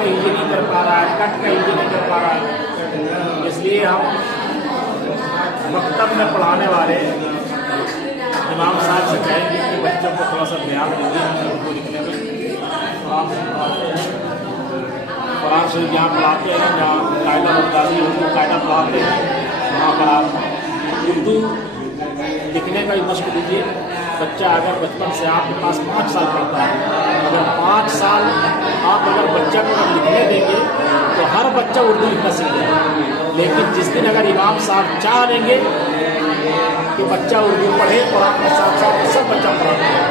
का हिंदी नहीं कर पा रहा है, कट का हिंदी नहीं कर पा रहा है। इसलिए हम मकतब में पढ़ाने वाले इमाम साहब से कहेंगे कि बच्चों को थोड़ा सा ध्यान दीजिए उनको लिखने में। आप कुरान शरीफ जहाँ पढ़ाते हैं, जहाँ कायदा बगदादी उर्दू कायदा पढ़ाते हैं, वहाँ पर आप उर्दू लिखने का भी मशक दीजिए। बच्चा अगर बचपन से आपके पास 5 साल पढ़ता है, अगर 5 साल आप अगर बच्चा को अगर लिखने देंगे तो हर बच्चा उर्दू लिखना सीख जाएगा। लेकिन जिस दिन अगर इमाम साहब चाह लेंगे कि बच्चा उर्दू पढ़े और आपके साथ साथ सब बच्चा पढ़ाते हैं,